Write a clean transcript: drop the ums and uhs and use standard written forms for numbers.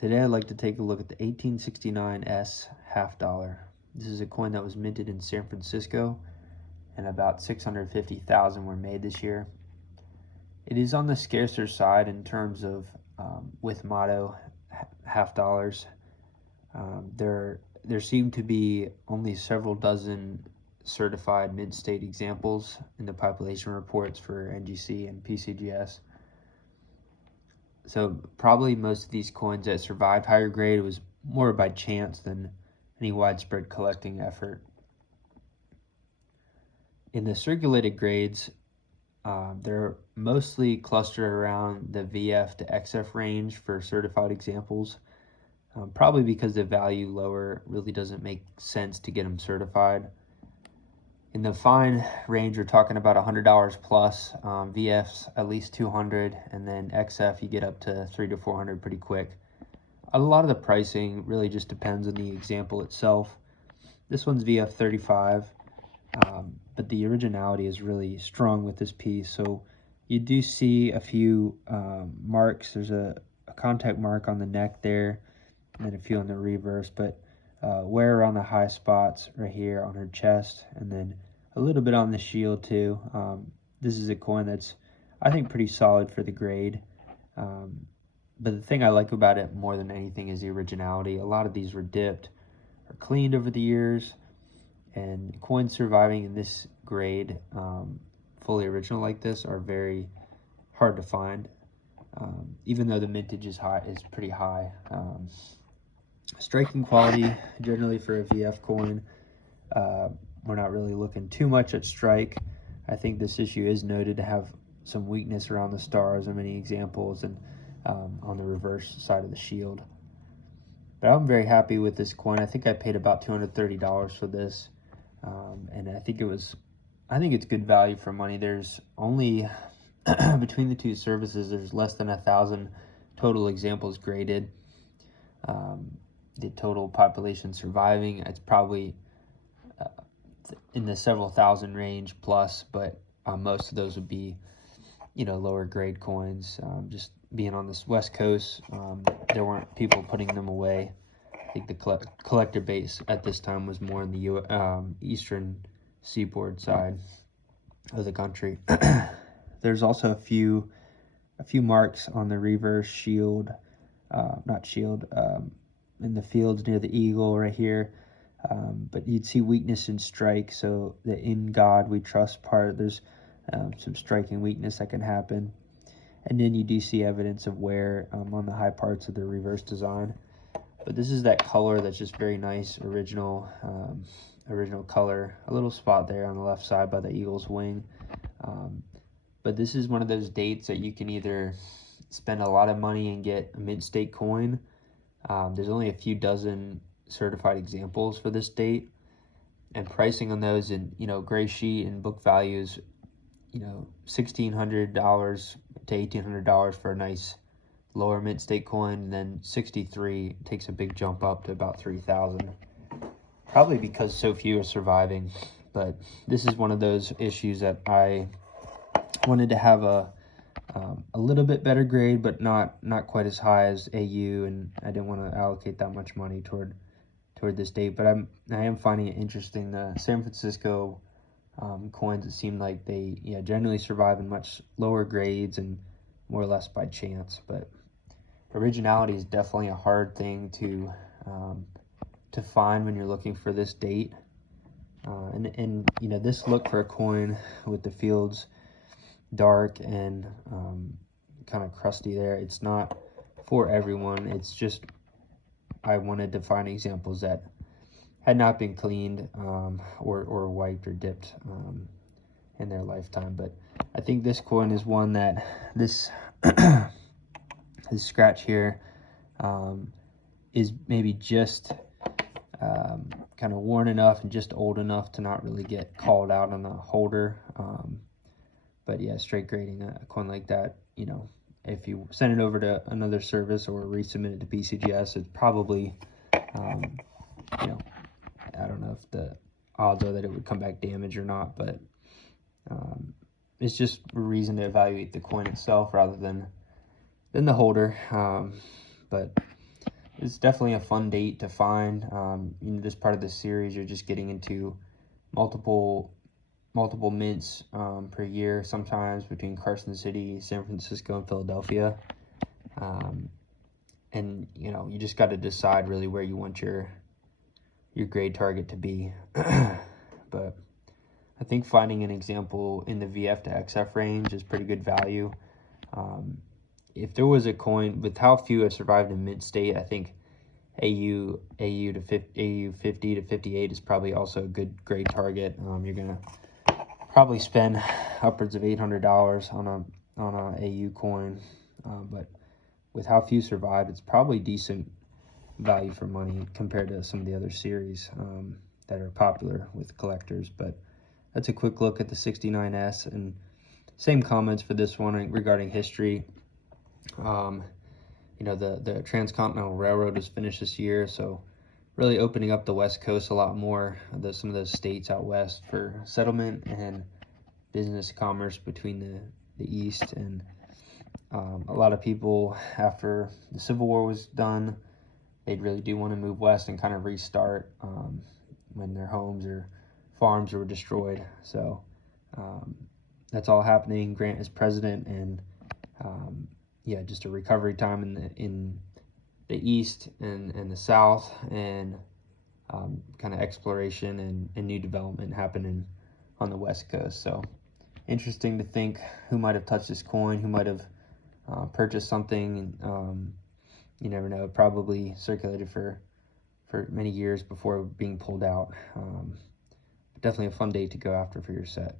Today I'd like to take a look at the 1869 S half dollar. This is a coin that was minted in San Francisco, and about 650,000 were made this year. It is on the scarcer side in terms of with motto half dollars. There seem to be only several dozen certified mint state examples in the population reports for NGC and PCGS. So probably most of these coins that survived higher grade was more by chance than any widespread collecting effort. In the circulated grades, they're mostly clustered around the VF to XF range for certified examples, probably because the value lower really doesn't make sense to get them certified. In the fine range, we're talking about $100 plus, VF's at least 200, and then XF you get up to 300 to 400 pretty quick. A lot of the pricing really just depends on the example itself. This one's VF 35, but the originality is really strong with this piece. So you do see a few marks. There's a contact mark on the neck there, and then a few on the reverse, but wear on the high spots right here on her chest, and then a little bit on the shield too. This is a coin that's, I think, pretty solid for the grade. But the thing I like about it more than anything is the originality. A lot of these were dipped or cleaned over the years, and coins surviving in this grade, fully original like this, are very hard to find. Even though the mintage is pretty high. Striking quality generally for a VF coin, we're not really looking too much at strike. I think this issue is noted to have some weakness around the stars in many examples, and on the reverse side of the shield. But I'm very happy with this coin. I think I paid about $230 for this, and I think it's good value for money. There's only between the two services, there's less than 1,000 total examples graded. The total population surviving, it's probably in the several thousand range plus, but most of those would be, lower grade coins. Just being on this West Coast, there weren't people putting them away. I think the collector base at this time was more in the eastern seaboard side of the country. There's also a few marks on the reverse shield, in the fields near the eagle right here. But you'd see weakness in strike, so the "in God we trust" part, there's some striking weakness that can happen. And then you do see evidence of wear on the high parts of the reverse design. But this is that color that's just very nice, original color. A little spot there on the left side by the eagle's wing. But this is one of those dates that you can either spend a lot of money and get a mint state coin. There's only a few dozen certified examples for this date, and pricing on those in gray sheet and book values, $1,600 to $1,800 for a nice lower mint state coin, and then 63 takes a big jump up to about 3,000, probably because so few are surviving. But this is one of those issues that I wanted to have a little bit better grade, but not quite as high as AU, and I didn't want to allocate that much money toward this date. But I am finding it interesting. The San Francisco coins, it seemed like they generally survive in much lower grades and more or less by chance. But originality is definitely a hard thing to find when you're looking for this date. And this look for a coin with the fields dark and kind of crusty there, it's not for everyone. It's just I wanted to find examples that had not been cleaned or wiped or dipped in their lifetime. But I think this coin is one that this scratch here is maybe just kind of worn enough and just old enough to not really get called out on the holder. But yeah, straight grading a coin like that, if you send it over to another service or resubmit it to PCGS, it's probably, I don't know if the odds are that it would come back damaged or not, but it's just a reason to evaluate the coin itself rather than the holder. But it's definitely a fun date to find. This part of the series, you're just getting into multiple multiple mints per year, sometimes between Carson City, San Francisco, and Philadelphia. Um, and you just got to decide really where you want your grade target to be. But I think finding an example in the VF to XF range is pretty good value. Um, if there was a coin with how few have survived in mint state, I think AU 50 to 58 is probably also a good grade target. You're gonna probably spend upwards of $800 on a AU coin, but with how few survived, it's probably decent value for money compared to some of the other series that are popular with collectors. But that's a quick look at the 69S, and same comments for this one regarding history. The Transcontinental Railroad was finished this year, so really opening up the West Coast a lot more, some of those states out west for settlement and business commerce between the East. And a lot of people, after the Civil War was done, they really do want to move west and kind of restart when their homes or farms were destroyed. So that's all happening. Grant is president, and just a recovery time in the East and the South, and kind of exploration and new development happening on the West Coast. So interesting to think who might have touched this coin, who might have purchased something. You never know. It probably circulated for many years before being pulled out. Definitely a fun date to go after for your set.